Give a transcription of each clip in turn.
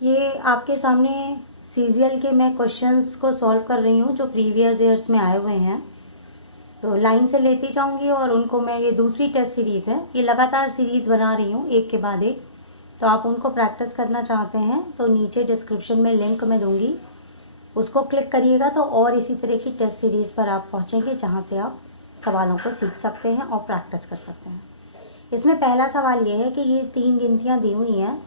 ये आपके सामने सीजीएल के मैं क्वेश्चंस को सॉल्व कर रही हूँ जो प्रीवियस ईयर्स में आए हुए हैं। तो लाइन से लेती जाऊँगी और उनको मैं, ये दूसरी टेस्ट सीरीज़ है, ये लगातार सीरीज़ बना रही हूँ एक के बाद एक। तो आप उनको प्रैक्टिस करना चाहते हैं तो नीचे डिस्क्रिप्शन में लिंक मैं दूँगी, उसको क्लिक करिएगा तो और इसी तरह की टेस्ट सीरीज़ पर आप पहुँचेंगे जहाँ से आप सवालों को सीख सकते हैं और प्रैक्टिस कर सकते हैं। इसमें पहला सवाल ये है कि ये 3 गिनतियाँ दी हुई हैं,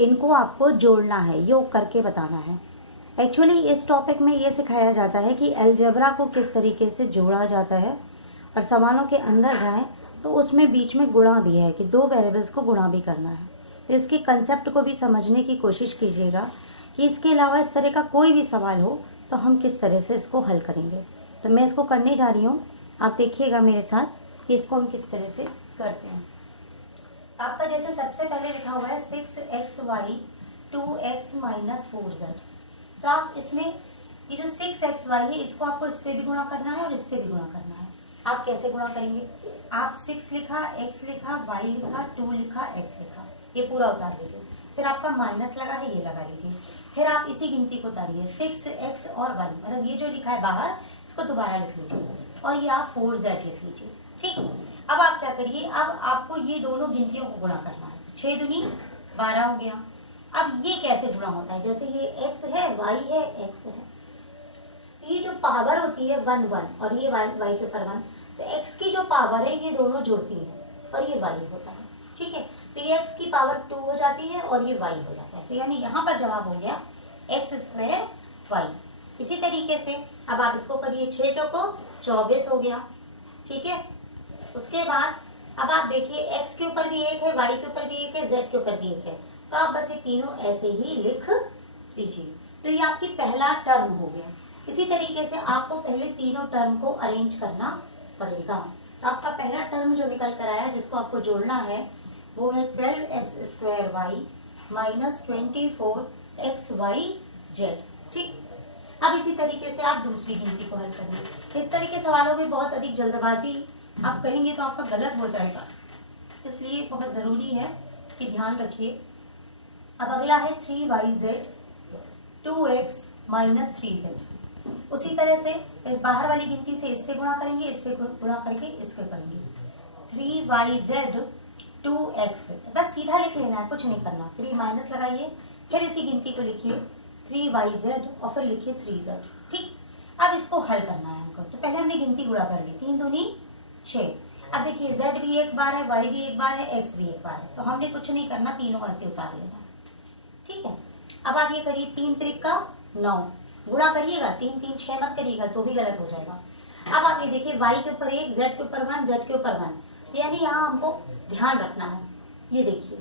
इनको आपको जोड़ना है, योग करके बताना है। एक्चुअली इस टॉपिक में ये सिखाया जाता है कि अलजेब्रा को किस तरीके से जोड़ा जाता है, और सवालों के अंदर जाएं तो उसमें बीच में गुणा भी है कि 2 वेरिएबल्स को गुणा भी करना है। तो इसके कंसेप्ट को भी समझने की कोशिश कीजिएगा कि इसके अलावा इस तरह का कोई भी सवाल हो तो हम किस तरह से इसको हल करेंगे। तो मैं इसको करने जा रही हूँ, आप देखिएगा मेरे साथ कि इसको हम किस तरह से करते हैं। आपका जैसे सबसे पहले लिखा हुआ है 6xy 2x माइनस 4z। तो आप इसमें ये जो 6xy है इसको आपको इससे भी गुणा करना है और इससे भी गुणा करना है। आप कैसे गुणा करेंगे? आप 6 लिखा, x लिखा, y लिखा, 2 लिखा, x लिखा, ये पूरा उतार लीजिए। फिर आपका माइनस लगा है, ये लगा लीजिए। फिर आप इसी गिनती को उतारिए, 6x और y, मतलब ये जो लिखा है बाहर इसको दोबारा लिख लीजिए और ये आप 4z लिख लीजिए। ठीक, अब आप क्या करिए, अब आपको ये दोनों गिनतियों को गुणा करना है। 6 दूनी 12 हो गया। अब ये कैसे गुणा होता है? जैसे ये x है, y है, x है, ये जो पावर होती है 1 1 और ये y के ऊपर 1, तो x की जो पावर है ये दोनों जुड़ती है और ये y होता है। ठीक है, तो ये x की पावर 2 हो जाती है और ये y हो जाता है। तो यानी यहाँ पर जवाब हो गया x स्क्वायर y। इसी तरीके से अब आप इसको करिए, 6 चौको 24 हो गया। ठीक है, उसके बाद अब आप देखिए x के ऊपर भी 1 है, y के ऊपर भी 1 है, z के ऊपर भी 1 है। तो आप बस ये तीनों ऐसे ही लिख लीजिए। तो ये आपकी पहला टर्म हो गया। इसी तरीके से आपको पहले तीनों टर्म को अरेंज करना पड़ेगा। तो आपका पहला टर्म जो निकल कर आया जिसको आपको जोड़ना है वो है 12x square y minus 24xy z। ठीक, अब इसी तरीके से आप दूसरी गिनती को हल करेंगे। इस तरह के सवालों में बहुत अधिक जल्दबाजी आप करेंगे तो आपका गलत हो जाएगा, इसलिए बहुत ज़रूरी है कि ध्यान रखिए। अब अगला है 3yz 2x माइनस 3z। उसी तरह से इस बाहर वाली गिनती से इससे गुणा करेंगे, इससे गुणा करके इसको करेंगे। 3yz 2x, बस सीधा लिख लेना है, कुछ नहीं करना। 3 माइनस लगाइए, फिर इसी गिनती को लिखिए 3yz और फिर लिखिए 3z। ठीक, अब इसको हल करना है हमको। तो पहले हमने गिनती गुणा कर ली, 3 दूनी 6। अब देखिए z भी एक बार है, y भी एक बार है, x भी एक बार है, तो हमने कुछ नहीं करना, तीनों ऐसे उतार लेना है। ठीक है, अब आप ये करिए, 3 त्रिका 9, गुणा करिएगा, 3 3 6 मत करिएगा तो भी गलत हो जाएगा। अब आप ये देखिए, y के ऊपर 1, z के ऊपर 1, z के ऊपर 1, यानी यहाँ हमको ध्यान रखना है। ये देखिए,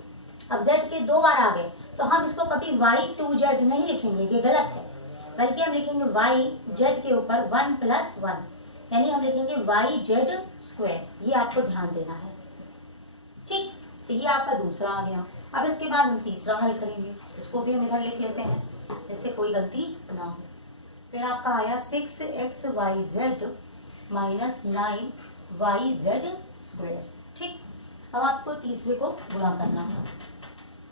अब z के 2 बार आ गए तो हम इसको कभी y2z नहीं लिखेंगे, ये गलत है, बल्कि हम लिखेंगे y z के ऊपर 1 प्लस 1, यानी हम लिखेंगे yz स्क्वायर। ये आपको ध्यान देना है। ठीक, तो ये आपका दूसरा आ गया। अब इसके बाद हम तीसरा हल करेंगे, इसको भी हम इधर लिख लेते हैं जिससे कोई गलती ना हो। फिर आपका आया 6xyz माइनस 9yz स्क्वायर। ठीक, अब आपको तीसरे को गुणा करना है।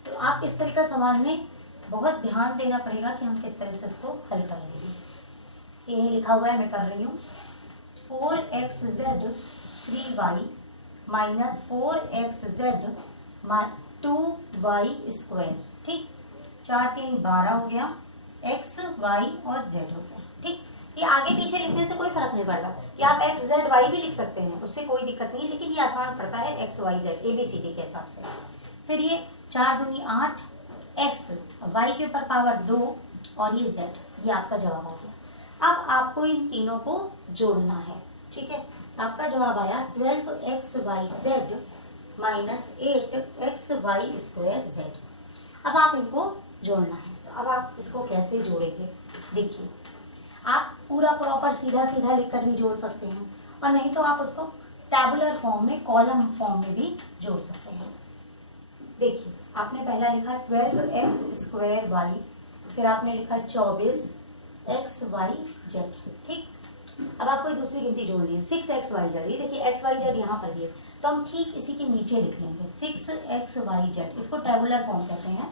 तो आप इस तरह का सवाल में बहुत ध्यान देना पड़ेगा कि हम किस तरह से इसको हल करेंगे। ये लिखा हुआ है, मैं कर रही हूँ। 4xz 3y minus 4xz 2y square. ठीक, 4 3 12 हो गया, x y और z हो गया। ठीक, ये आगे पीछे लिखने से कोई फर्क नहीं पड़ता, कि आप x z y भी लिख सकते हैं, उससे कोई दिक्कत नहीं है, लेकिन ये आसान पड़ता है x y z ABCD के हिसाब से। फिर ये 4 दूनी 8, x y के ऊपर पावर 2 और ये z, ये आपका जवाब हो गया। अब आपको इन तीनों को जोड़ना है। ठीक है, आपका जवाब आया 12xyz minus 8xy square z। अब आप इनको जोड़ना है। तो अब आप इसको कैसे जोड़ेंगे? देखिए, आप पूरा प्रॉपर सीधा सीधा लिखकर भी जोड़ सकते हैं, और नहीं तो आप उसको टैबुलर फॉर्म में, कॉलम फॉर्म में भी जोड़ सकते हैं। देखिए, आपने पहला लिखा 12x स्क्वायर y, फिर आपने लिखा 24xyz। ठीक, अब आपको दूसरी गिनती जोड़नी है, 6xyz। ये देखिए xyz यहाँ पर है, तो हम ठीक इसी के नीचे लिख लेंगे 6xyz, इसको टेबुलर फॉर्म कहते हैं।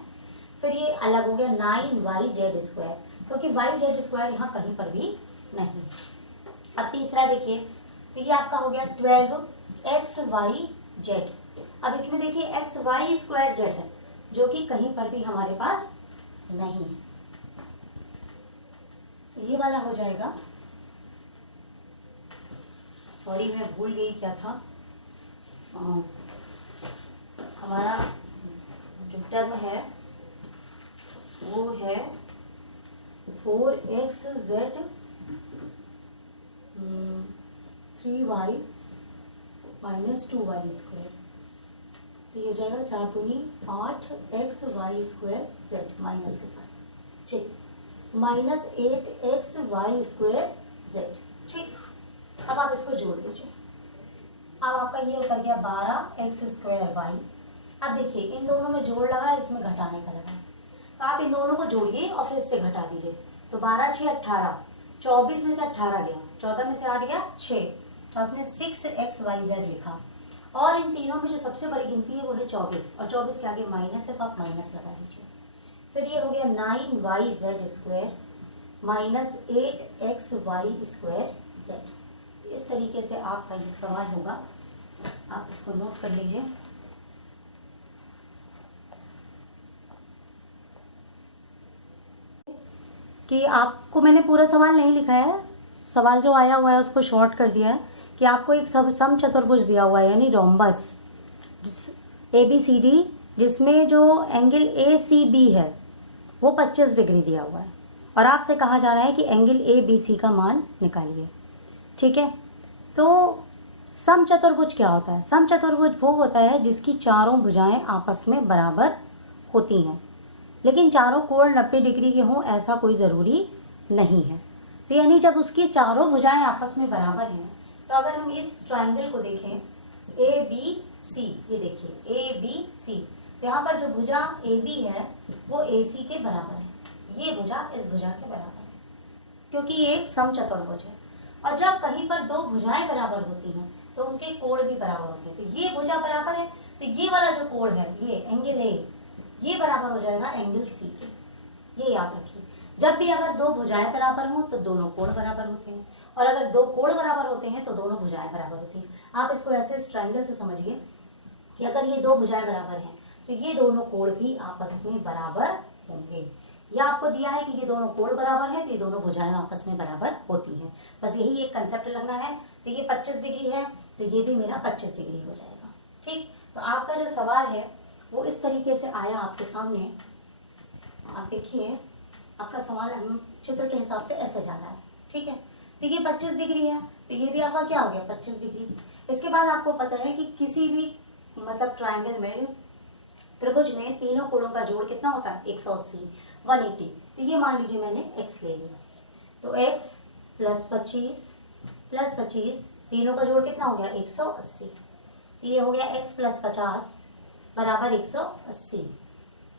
फिर ये अलग हो गया 9yz², क्योंकि yz² यहाँ कहीं पर भी नहीं। अब तीसरा देखिए, तो ये आपका हो गया 12xyz। अब इसमें देखिए xy² है, जो कि कहीं पर भी हमारे पास नहीं है। ये वाला हो जाएगा, सॉरी मैं भूल गई क्या था, हमारा जो टर्म है वो है 4xz 3y माइनस 2y²। तो ये हो जाएगा 4 दूनी 8xy² माइनस के साथ, ठीक, माइनस 8xy²। ठीक, अब आप इसको जोड़ लीजिए। अब आपका ये उतर गया 12x²y। अब देखिए इन दोनों में जोड़ लगा, इसमें घटाने का लगा, तो आप इन दोनों को जोड़िए और फिर इससे घटा दीजिए। तो 12 6 18, 24 में से 18 गया, 14 में से 8 गया 6, तो आपने 6xyz लिखा। और इन तीनों में जो सबसे बड़ी गिनती है वो है 24, और 24 के आगे माइनस है तो आप माइनस लगा दीजिए। फिर ये हो गया 9yz² माइनस 8xy²z। इस तरीके से आपका ये सवाल होगा, आप इसको नोट कर लीजिए। कि आपको मैंने पूरा सवाल नहीं लिखा है, सवाल जो आया हुआ है उसको शॉर्ट कर दिया है कि आपको एक सम चतुर्भुज दिया हुआ है, यानी रोम्बस ABCD, जिसमें जो एंगल ACB है वो 25 डिग्री दिया हुआ है, और आपसे कहा जा रहा है कि एंगल ABC का मान निकालिए। ठीक है, तो सम चतुर्भुज क्या होता है? सम चतुर्भुज वो होता है जिसकी चारों भुजाएं आपस में बराबर होती हैं, लेकिन चारों कोण 90 डिग्री के हों ऐसा कोई ज़रूरी नहीं है। तो यानी जब उसकी चारों भुजाएं आपस में बराबर हैं, तो अगर हम इस ट्रायंगल को देखें ABC, ये देखिए ABC, तो यहाँ पर जो भुजा AB है वो AC के बराबर है, ये भुजा इस भुजा के बराबर है, क्योंकि ये एक समचतुर्भुज है। और जब कहीं पर दो भुजाएं बराबर होती हैं तो उनके कोण भी बराबर होते हैं। तो ये भुजा बराबर है, तो ये वाला जो कोण है, ये एंगल A, ये बराबर हो जाएगा एंगल C के। ये याद रखिए, जब भी अगर दो भुजाएं बराबर हों तो दोनों कोण बराबर होते हैं, और अगर दो कोण बराबर होते हैं तो दोनों भुजाएं बराबर होती हैं। आप इसको ऐसे इस ट्रायंगल से समझिए कि अगर ये दो भुजाएं बराबर हैं तो ये दोनों कोण भी आपस में बराबर होंगे। या आपको दिया है कि ये दोनों कोण बराबर है तो ये दोनों भुजाएं आपस में बराबर होती हैं। बस यही एक कंसेप्ट लगना है। तो ये 25 डिग्री है तो ये भी मेरा 25 डिग्री हो जाएगा। ठीक, तो आपका जो सवाल है वो इस तरीके से आया आपके सामने। आप देखिए आपका सवाल चित्र के हिसाब से ऐसे जा रहा है। ठीक है, तो ये 25 डिग्री है तो ये भी आपका क्या हो गया 25 डिग्री। इसके बाद आपको पता है कि किसी भी मतलब ट्राइंगल में, त्रिभुज में तीनों कोणों का जोड़ कितना होता है 180, 180। तो ये मान लीजिए मैंने x ले लिया, तो x प्लस 25 तीनों का जोड़ कितना हो गया 180। ये हो गया x प्लस 50 बराबर 180।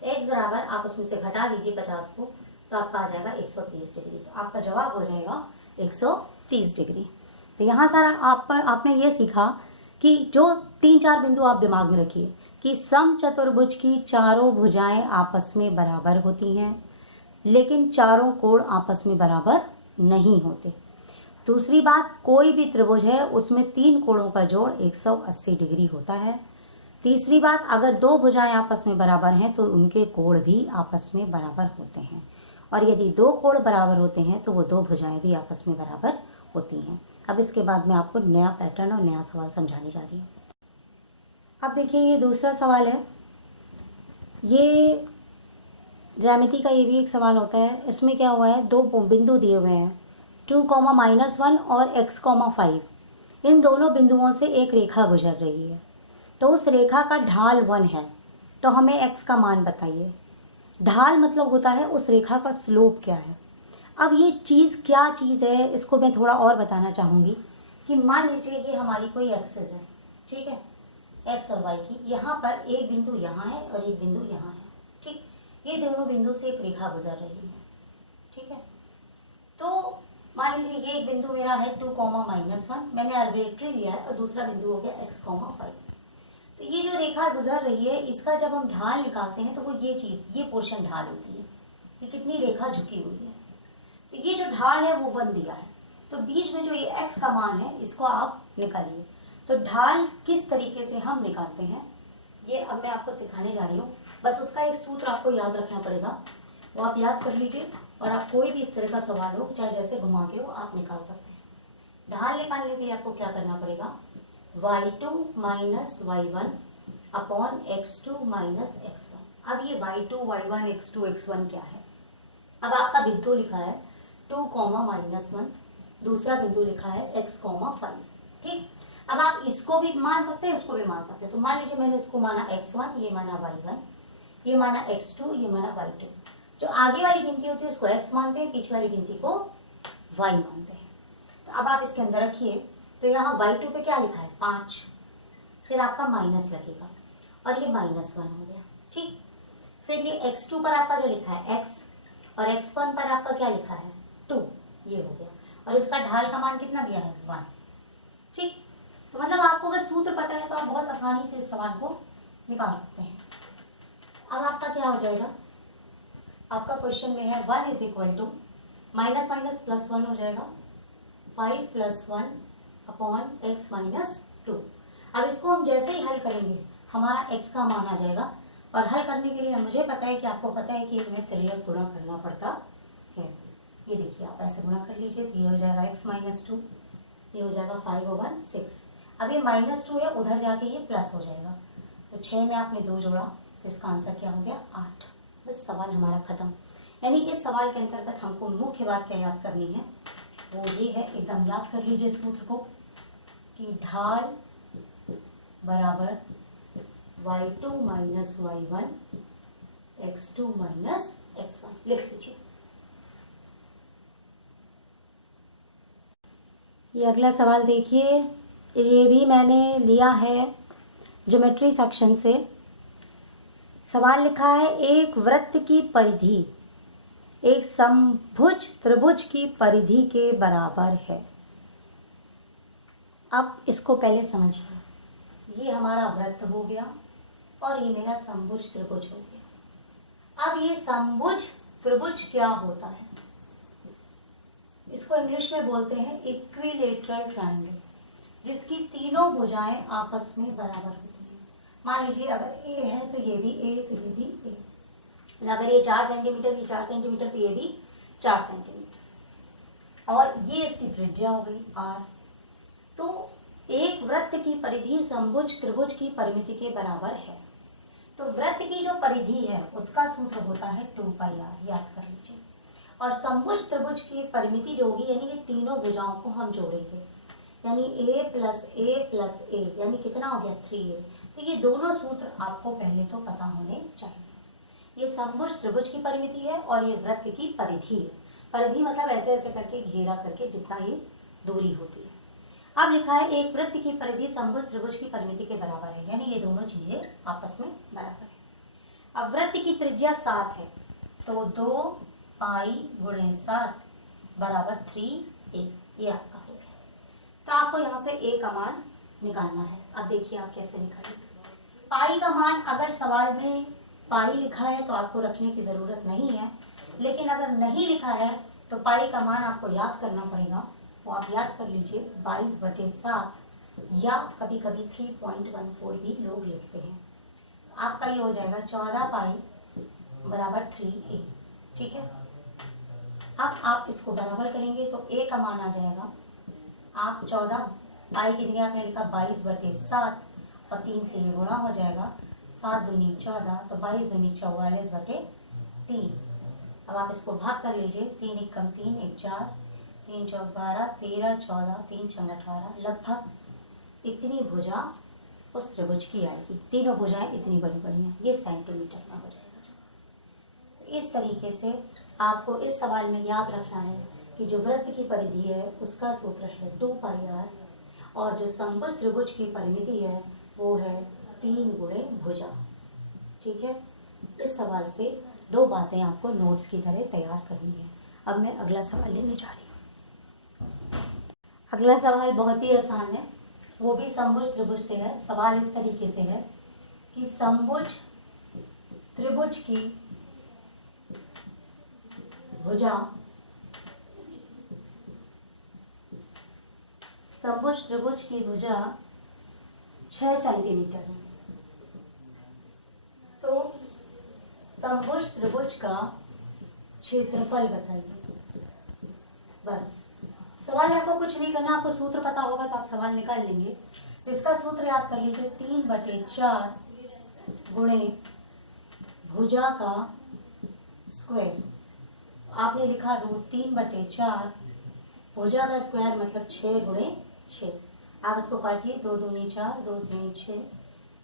x बराबर आप उसमें से घटा दीजिए 50 को तो आपका आ जाएगा 130 डिग्री। तो आपका जवाब हो जाएगा 130 डिग्री। तो यहाँ सारा आपने ये सीखा कि जो 3-4 बिंदु आप दिमाग में रखिए कि समचतुर्भुज की चारों भुजाएं आपस में बराबर होती हैं, लेकिन चारों कोण आपस में बराबर नहीं होते। दूसरी बात, कोई भी त्रिभुज है उसमें 3 कोणों का जोड़ 180 डिग्री होता है। तीसरी बात, अगर दो भुजाएं आपस में बराबर हैं तो उनके कोण भी आपस में बराबर होते हैं, और यदि दो कोण बराबर होते हैं तो वो दो भुजाएं भी आपस में बराबर होती हैं। अब इसके बाद मैं आपको नया पैटर्न और नया सवाल समझाने जा रही हूँ। अब देखिए ये दूसरा सवाल है, ये ज्यामिति का ये भी एक सवाल होता है। इसमें क्या हुआ है, दो बिंदु दिए हुए हैं 2,-1 और x,5। इन दोनों बिंदुओं से एक रेखा गुजर रही है, तो उस रेखा का ढाल 1 है, तो हमें x का मान बताइए। ढाल मतलब होता है उस रेखा का स्लोप क्या है। अब ये चीज़ क्या चीज़ है इसको मैं थोड़ा और बताना चाहूँगी कि मान लीजिए ये हमारी कोई एक्सिस है, ठीक है, x और y की। यहाँ पर एक बिंदु यहाँ है और एक बिंदु यहाँ है। ठीक, ये दोनों बिंदु से एक रेखा गुजर रही है। ठीक है, तो मान लीजिए ये एक बिंदु मेरा है 2,-1, मैंने आर्बिट्री लिया है, और दूसरा बिंदु हो गया x,5। तो ये जो रेखा गुजर रही है इसका जब हम ढाल निकालते हैं तो वो ये चीज़, ये पोर्शन ढाल होती है कि कितनी रेखा झुकी हुई है। तो ये जो ढाल है वो 1 दिया है, तो बीच में जो ये x का मान है इसको आप निकालिए। तो ढाल किस तरीके से हम निकालते हैं ये अब मैं आपको सिखाने जा रही हूँ। बस उसका एक सूत्र आपको याद रखना पड़ेगा, वो आप याद कर लीजिए और आप कोई भी इस तरह का सवाल हो चाहे जैसे घुमा के हो आप निकाल सकते हैं। ढाल निकालने के लिए आपको क्या करना पड़ेगा, y2 minus y1 upon x2 minus x1। अब ये y2 y1 x2 x1 क्या है, अब आपका बिंदु लिखा है 2, -1, दूसरा बिंदु लिखा है x, 5। ठीक, अब आप इसको भी मान सकते हैं उसको भी मान सकते हैं। तो मान लीजिए मैंने इसको माना x1, ये माना y1, ये माना x2, ये माना y2। जो आगे वाली गिनती होती है उसको x मानते हैं, पीछे वाली गिनती को y मानते हैं। तो अब आप इसके अंदर रखिए, तो यहाँ y2 पे क्या लिखा है 5, फिर आपका माइनस लगेगा और ये -1 हो गया। ठीक, फिर ये x2 पर आपका क्या लिखा है x और x1 पर आपका क्या लिखा है 2, ये हो गया और इसका ढाल का मान कितना दिया है 1। ठीक, तो मतलब आपको अगर सूत्र पता है तो आप बहुत आसानी से इस सवाल को निकाल सकते हैं। अब आपका क्या हो जाएगा, आपका क्वेश्चन में है 1 is equal to minus minus plus 1 हो जाएगा 5 + 1 अपॉन x माइनस 2। अब इसको हम जैसे ही हल करेंगे हमारा x का मान आ जाएगा और हल करने के लिए मुझे पता है कि आपको पता है कि इसमें त्रिज्या गुणा करना पड़ता है। ये देखिए आप ऐसे गुणा कर लीजिए तो ये हो जाएगा x माइनस 2, ये हो जाएगा 5 ओवर 6। अब ये -2 है, उधर जाके ये प्लस हो जाएगा, तो 6 में आपने 2 जोड़ा तो इसका आंसर क्या हो गया 8। बस सवाल हमारा खत्म। यानी इस सवाल के अंतर्गत हमको मुख्य बात क्या याद करनी है, वो ये है, एकदम याद कर लीजिए सूत्र को, कि ढाल बराबर y2 minus y1 x2 minus x1। लिख लीजिए। ये अगला सवाल देखिए, ये भी मैंने लिया है ज्योमेट्री सेक्शन से। सवाल लिखा है एक वृत्त की परिधि एक समभुज त्रिभुज की परिधि के बराबर है। अब इसको पहले समझिए, ये हमारा वृत्त हो गया और ये मेरा समभुज त्रिभुज हो गया। अब ये समभुज त्रिभुज क्या होता है, इसको इंग्लिश में बोलते हैं इक्विलेटरल ट्रायंगल, जिसकी तीनों भुजाएं आपस में बराबर होती हैं। मान लीजिए अगर ए है तो ये भी ए, तो ये भी ए, अगर ये 4 सेंटीमीटर, ये 4 सेंटीमीटर, तो ये भी 4 सेंटीमीटर, और ये इसकी त्रिज्या हो गई r। तो एक वृत्त की परिधि समभुज त्रिभुज की परिमिति के बराबर है। तो वृत्त की जो परिधि है उसका सूत्र होता है 2πr, याद कर लीजिए। और समभुज त्रिभुज की परिमिति जो होगी, यानी कि तीनों भुजाओं को हम जोड़ेंगे, यानी a + a + a, यानी कितना हो गया 3a। तो ये दोनों सूत्र आपको पहले तो पता होने चाहिए। ये समभुज त्रिभुज की परिमिति है और ये वृत्त की परिधि है। परिधि मतलब ऐसे ऐसे करके घेरा करके जितना ये दूरी होती है। अब लिखा है एक वृत्त की परिधि समभुज त्रिभुज की परिमिति के बराबर है, यानी ये दोनों चीजें आपस में बराबर है। अब वृत्त की त्रिज्या 7 है, तो 2π × 7 = 3a, ये आपका हो गया। तो आपको यहाँ से a का मान निकालना है। अब देखिए आप कैसे निकालेंगे। पाई का मान अगर सवाल में पाई लिखा है तो आपको रखने की ज़रूरत नहीं है, लेकिन अगर नहीं लिखा है तो पाई का मान आपको याद करना पड़ेगा। वो आप याद कर लीजिए 22/7 या कभी कभी 3.14 भी लोग लिखते हैं। आपका ये हो जाएगा 14π = 3a। ठीक है, अब आप इसको बराबर करेंगे तो a का मान आ जाएगा, आप 14 पाई की जगह आपने लिखा 22/7 और 3 से ये गुणा हो जाएगा, 7 दूनी 14, तो 22 दूनी 44/3। अब आप इसको भाग कर लीजिए, 3 × 3 = 4, 3 × 4 = 12, 13 × 14, 3 × 18, लगभग इतनी भुजा उस त्रिभुज की आएगी। तीनों भुजाएं इतनी बड़ी बड़ी हैं, ये सेंटीमीटर में हो जाएगा। इस तरीके से आपको इस सवाल में याद रखना है कि जो वृत्त की परिधि है उसका सूत्र है 2πr और जो समभुज त्रिभुज की परिमिति है वो है 3 × भुजा। ठीक है, इस सवाल से 2 बातें आपको नोट्स की तरह तैयार करनी है। अब मैं अगला सवाल लेने जा रही हूँ। अगला सवाल बहुत ही आसान है। वो भी समभुज त्रिभुज से है। सवाल इस तरीके से है कि समभुज त्रिभुज की भुजा, समभुज त्रिभुज की भुजा 6 सेंटीमीटर है। तो समभुज त्रिभुज का क्षेत्रफल बताइए। बस सवाल आपको कुछ नहीं करना, आपको सूत्र पता होगा तो आप सवाल निकाल लेंगे। तो इसका सूत्र याद कर लीजिए, 3/4 गुणे भुजा का स्क्वायर। आपने लिखा √3/4, भुजा का स्क्वायर मतलब 6 गुणे 6। आप इसको काटिए, 2 दूनी 4, 2 तीन 6,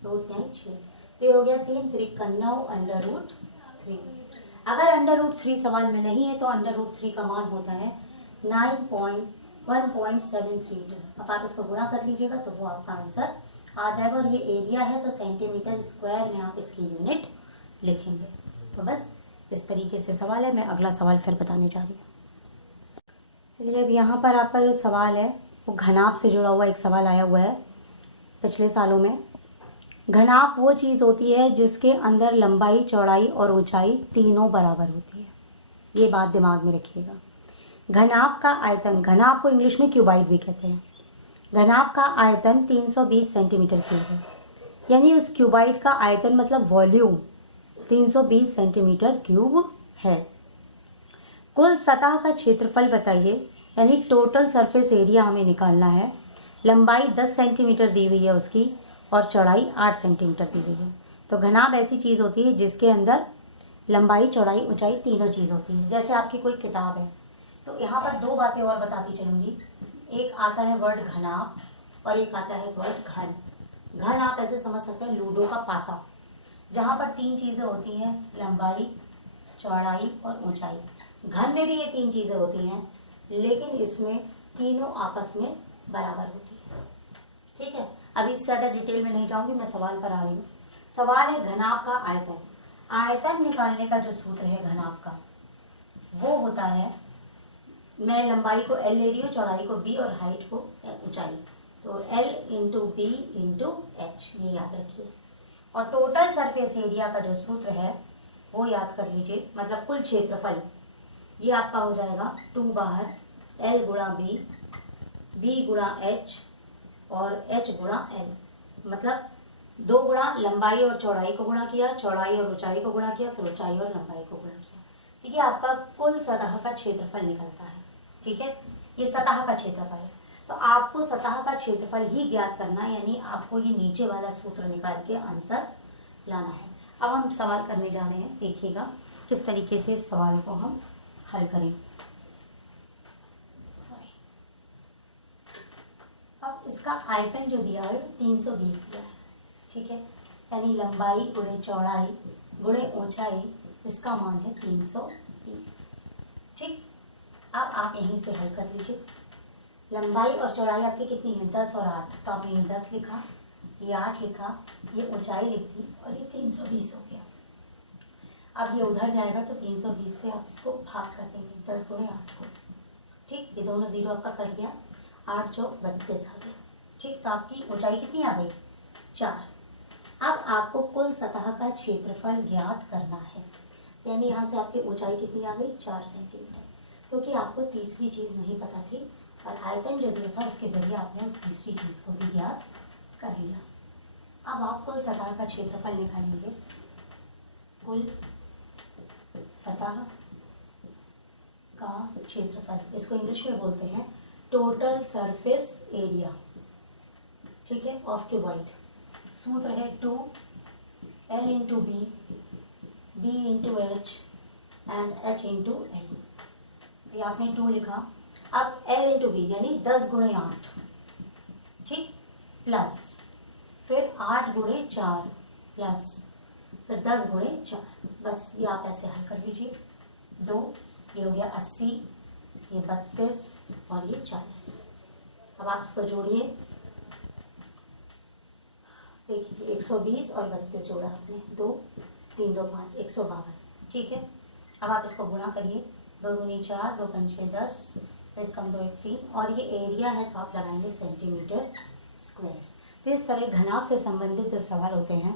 2 तिहाई 6। ये हो गया 3 3 का 9 √3। अगर √3 सवाल में नहीं है तो √3 का मान होता है 9.1.732। अब आप इसको गुणा कर लीजिएगा तो वो आपका आंसर आ जाएगा। और ये एरिया है तो सेंटीमीटर स्क्वायर में आप इसकी यूनिट लिखेंगे। तो बस इस तरीके से सवाल है। मैं अगला सवाल फिर बताने जा रही हूँ। चलिए, अब यहाँ पर आपका जो सवाल है वो घनाभ से जुड़ा हुआ एक सवाल आया हुआ है पिछले सालों में। घनाभ वो चीज़ होती है जिसके अंदर लंबाई, चौड़ाई और ऊंचाई तीनों बराबर होती है। ये बात दिमाग में रखिएगा। घनाभ का आयतन, घनाभ को इंग्लिश में क्यूबाइड भी कहते हैं। घनाभ का आयतन 320 सेंटीमीटर क्यूब है। यानी उस क्यूबाइड का आयतन मतलब वॉल्यूम 320 सेंटीमीटर क्यूब है। कुल सतह का क्षेत्रफल बताइए, यानी टोटल सरफेस एरिया हमें निकालना है। लंबाई 10 सेंटीमीटर दी हुई है उसकी और चौड़ाई 8 सेंटीमीटर दी हुई है। तो घनाभ ऐसी चीज़ होती है जिसके अंदर लंबाई, चौड़ाई, ऊंचाई तीनों चीज़ होती है। जैसे आपकी कोई किताब है तो यहाँ पर 2 बातें और बताती चलूँगी। एक आता है वर्ड घनाभ और एक आता है वर्ड घन। घन आप ऐसे समझ सकते हैं लूडो का पासा, जहाँ पर 3 चीज़ें होती हैं, लंबाई, चौड़ाई और ऊंचाई। घन में भी ये 3 चीज़ें होती हैं, लेकिन इसमें तीनों आपस में बराबर होती है। ठीक है, अभी इससे ज़्यादा डिटेल में नहीं जाऊँगी, मैं सवाल पर आ रही हूँ। सवाल है घनाभ का आयतन। आयतन निकालने का जो सूत्र है घनाभ का, वो होता है, मैं लंबाई को L ले रही हूँ, चौड़ाई को B और हाइट को ऊंचाई, तो L × B × H, ये याद रखिए। और टोटल सरफेस एरिया का जो सूत्र है वो याद कर लीजिए, मतलब कुल क्षेत्रफल, ये आपका हो जाएगा 2 बाहर L × B, B × H और H × L। मतलब 2 गुणा लंबाई और चौड़ाई को गुणा किया, चौड़ाई और ऊंचाई को गुणा किया, फिर ऊंचाई और लंबाई को गुणा किया। ठीक है, आपका कुल सतह का क्षेत्रफल निकलता है। ठीक है, ये सतह का क्षेत्रफल है। तो आपको सतह का क्षेत्रफल ही ज्ञात करना है, यानी आपको ये नीचे वाला सूत्र निकाल के आंसर लाना है। अब हम सवाल करने जा रहे हैं, देखिएगा किस तरीके से इस सवाल को हम हल करें। अब इसका आयतन जो दिया है 320 दिया है। ठीक है, यानी लंबाई गुणे चौड़ाई गुणे ऊंचाई, इसका मान है 320। ठीक, अब आप यहीं से हल कर लीजिए। लंबाई और चौड़ाई आपकी कितनी है, 10 और 8, तो आपने ये 10 लिखा, ये 8 लिखा, ये ऊंचाई लिख दी और ये 320 हो गया। अब ये उधर जाएगा तो 320 से आप इसको भाग कर देंगे, 10 × 8 को। ठीक, ये दोनों जीरो आपका कट गया, 8 × 4 32 आ गया। ठीक, तो आपकी ऊंचाई कितनी आ गई, 4। अब आपको कुल सतह का क्षेत्रफल ज्ञात करना है, यानी यहाँ से आपकी ऊंचाई कितनी आ गई, 4 सेंटीमीटर, क्योंकि आपको तीसरी चीज़ नहीं पता थी और आयतन जो दिया था उसके जरिए आपने उस तीसरी चीज़ को भी ज्ञात कर लिया। अब आप कुल सतह का क्षेत्रफल निकालेंगे। कुल सतह का क्षेत्रफल, इसको इंग्लिश में बोलते हैं टोटल सरफेस एरिया। ठीक है, ऑफ क्यूबॉइड। सूत्र है 2L × B, B × H and H × L। ये आपने 2 लिखा। अब L × B यानी 10 × 8, ठीक, प्लस फिर 8 × 4 प्लस फिर 10 × 4। बस ये आप ऐसे हल कर लीजिए। 2, ये हो गया 80, ये 32 और ये 40। अब आप इसको जोड़िए, देखिए 120 और 32 जोड़ा आपने, 2 3 2 5 152। ठीक है, अब आप इसको गुणा करिए, 2 दूनी 4, 2 पंचे 10, फिर कम 2 1 3, और ये एरिया है तो आप लगाएंगे सेंटीमीटर स्क्वायर। तो इस तरह घनाभ से संबंधित जो सवाल होते हैं,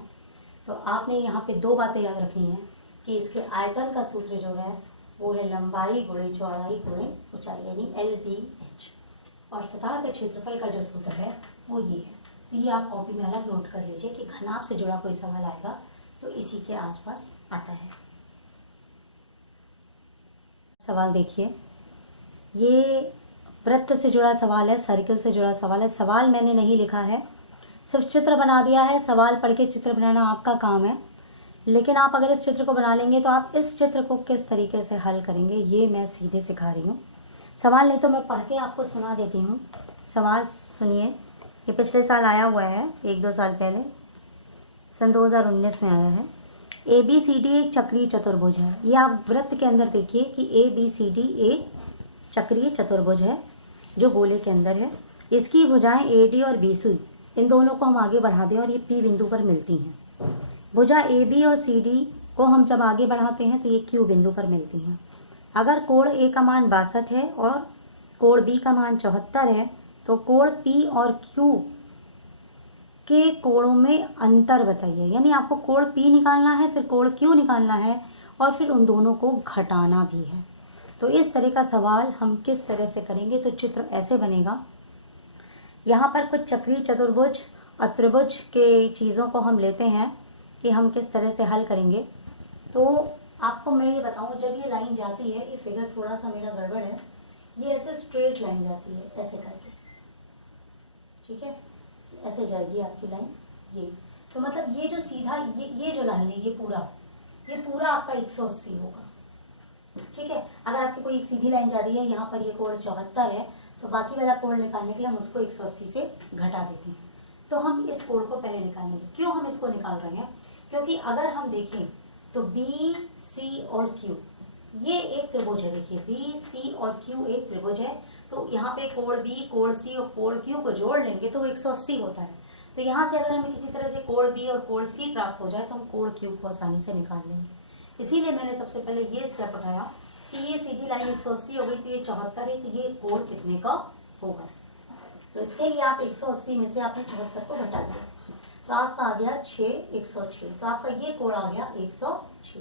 तो आपने यहाँ पे दो बातें याद रखनी है कि इसके आयतन का सूत्र जो है वो है लंबाई गुणे चौड़ाई गुणे ऊंचाई, यानी LBH। और सतह के क्षेत्रफल का जो सूत्र है वो ये है। तो ये आप कॉपी में अलग नोट कर लीजिए कि घनाभ से जुड़ा कोई सवाल आएगा तो इसी के आसपास आता है। सवाल देखिए, ये वृत्त से जुड़ा सवाल है, सर्कल से जुड़ा सवाल है। सवाल मैंने नहीं लिखा है, सिर्फ चित्र बना दिया है। सवाल पढ़ के चित्र बनाना आपका काम है, लेकिन आप अगर इस चित्र को बना लेंगे तो आप इस चित्र को किस तरीके से हल करेंगे ये मैं सीधे सिखा रही हूँ। सवाल नहीं तो मैं पढ़ के आपको सुना देती हूँ। सवाल सुनिए, ये पिछले साल आया हुआ है, 1-2 साल पहले, सन 2019 में आया है। ABCD एक चक्रीय चतुर्भुज है। ये आप वृत्त के अंदर देखिए कि ABCD एक चक्रीय चतुर्भुज है जो गोले के अंदर है। इसकी भुजाएं AD और BC, इन दोनों को हम आगे बढ़ा दें और ये P बिंदु पर मिलती हैं। भुजा AB और CD को हम जब आगे बढ़ाते हैं तो ये Q बिंदु पर मिलती हैं। अगर कोण A का मान 62 है और कोण B का मान 74 है तो कोण P और Q के कोणों में अंतर बताइए। यानी आपको कोण P निकालना है, फिर कोण Q निकालना है और फिर उन दोनों को घटाना भी है। तो इस तरह का सवाल हम किस तरह से करेंगे, तो चित्र ऐसे बनेगा। यहाँ पर कुछ चक्रीय चतुर्भुज और त्रिभुज के चीज़ों को हम लेते हैं कि हम किस तरह से हल करेंगे। तो आपको मैं ये बताऊँ, जब ये लाइन जाती है, ये फिगर थोड़ा सा मेरा गड़बड़ है, ये ऐसे स्ट्रेट लाइन जाती है ऐसे करके, ठीक है, ऐसे जाएगी आपकी लाइन ये। तो मतलब ये जो सीधा ये जो लाइन है ये पूरा आपका 180 होगा, ठीक है। अगर आपकी कोई एक सीधी लाइन जा रही है, यहाँ पर ये कोण 74 है, तो बाकी वाला कोण निकालने के लिए हम उसको 180 से घटा देते हैं। तो हम इस कोण को पहले निकालेंगे। क्यों हम इसको निकाल रहे हैं? क्योंकि अगर हम देखें तो BC और Q ये एक त्रिभुज है। देखिए BC और Q एक त्रिभुज है, तो यहाँ पे कोण B, कोण C और कोण Q को जोड़ लेंगे तो 180 होता है। तो यहाँ से अगर हमें किसी तरह से कोण B और कोण C प्राप्त हो जाए तो हम कोण Q को आसानी से निकाल लेंगे। इसीलिए मैंने सबसे पहले ये स्टेप उठाया कि ये सीधी लाइन 180 हो गई, तो ये 74 है, तो ये कोण कितने का होगा। तो इसके लिए आप 180 में से आपने 74 को घटा दिया, तो आपका आ गया 106। तो आपका ये कोण आ गया 106।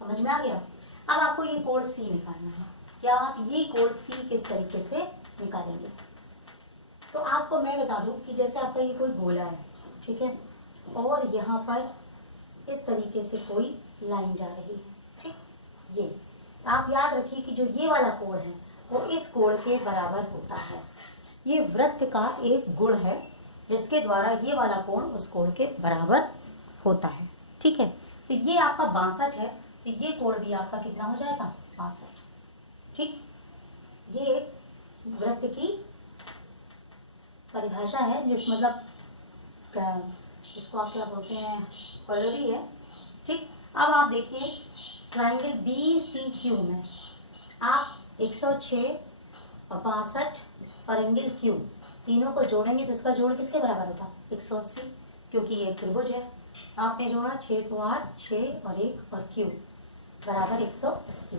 समझ में आ गया? अब आपको ये कोण C निकालना है। क्या आप ये कोण C किस तरीके से निकालेंगे? तो आपको मैं बता दूं कि जैसे आपका ये कोई गोला है, ठीक है, और यहाँ पर इस तरीके से कोई लाइन जा रही है, ठीक, ये तो आप याद रखिए कि जो ये वाला कोण है वो इस कोण के बराबर होता है। ये वृत्त का एक गुण है जिसके द्वारा ये वाला कोण उस कोण के बराबर होता है, ठीक है। तो ये आपका 62 है, तो ये कोण भी आपका कितना हो जाएगा? 62, ठीक। ये एक वृत्त की परिभाषा है, जिस मतलब इसको आप क्या बोलते हैं, क्वाड्रेटिक है, ठीक। अब आप देखिए ट्राइंगल BCQ में आप 106 और 62 और एंगल Q तीनों को जोड़ेंगे तो इसका जोड़ किसके बराबर होगा? 180, क्योंकि ये त्रिभुज है। आपने जोड़ा 6 को 8, 6 और 1 और Q बराबर 180।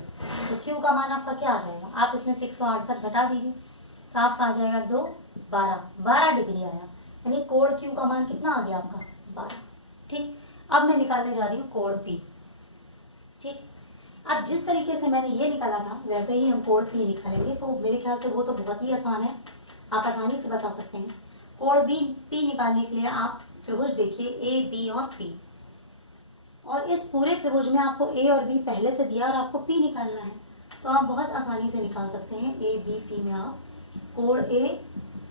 तो Q का मान आपका क्या आ जाएगा? आप इसमें से 168 घटा दीजिए तो आपका आ जाएगा 2, 12 डिग्री आया। यानी कोण Q का मान कितना आ गया आपका? 12, ठीक। अब मैं निकालने जा रही हूँ कोण P, ठीक। अब जिस तरीके से मैंने ये निकाला था वैसे ही हम कोण P निकालेंगे, तो मेरे ख्याल से वो तो बहुत ही आसान है, आप आसानी से बता सकते हैं। कोण P निकालने के लिए आप त्रिभुज देखिए A, B और P, और इस पूरे त्रिभुज में आपको A और B पहले से दिया और आपको P निकालना है, तो आप बहुत आसानी से निकाल सकते हैं। A, B, P में आप कोण A,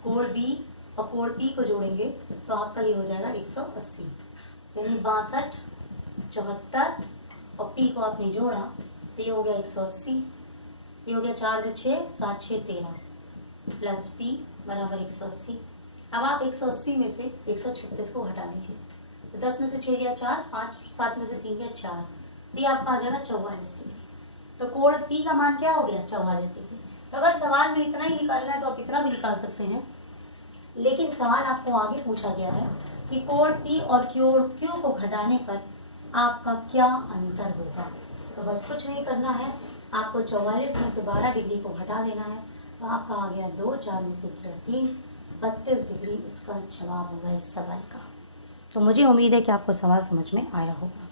कोण B और कोण P को जोड़ेंगे तो आपका ये हो जाएगा 180। यानी 62, 74 और P को आपने जोड़ा तो ये हो गया 180। ये हो गया 4 6 7 6 13 प्लस P बराबर 180। अब आप 180 में से 136 को हटा दीजिए, तो 10 में से 6 दिया 4, 5, 7 में से 3 दिया 4, तो ये आपका आ जाएगा 44 डिग्री। तो कोण P का मान क्या हो गया? 44 डिग्री। तो अगर सवाल में इतना ही निकालना है तो आप इतना भी निकाल सकते हैं, लेकिन सवाल आपको आगे पूछा गया है कि कोण P और Q को घटाने पर आपका क्या अंतर होगा। तो बस कुछ नहीं करना है, आपको 44 में से 12 डिग्री को घटा देना है, तो आपका आ गया 2, 4 में से 3, 32 डिग्री इसका जवाब होगा इस सवाल का। तो मुझे उम्मीद है कि आपको सवाल समझ में आया होगा।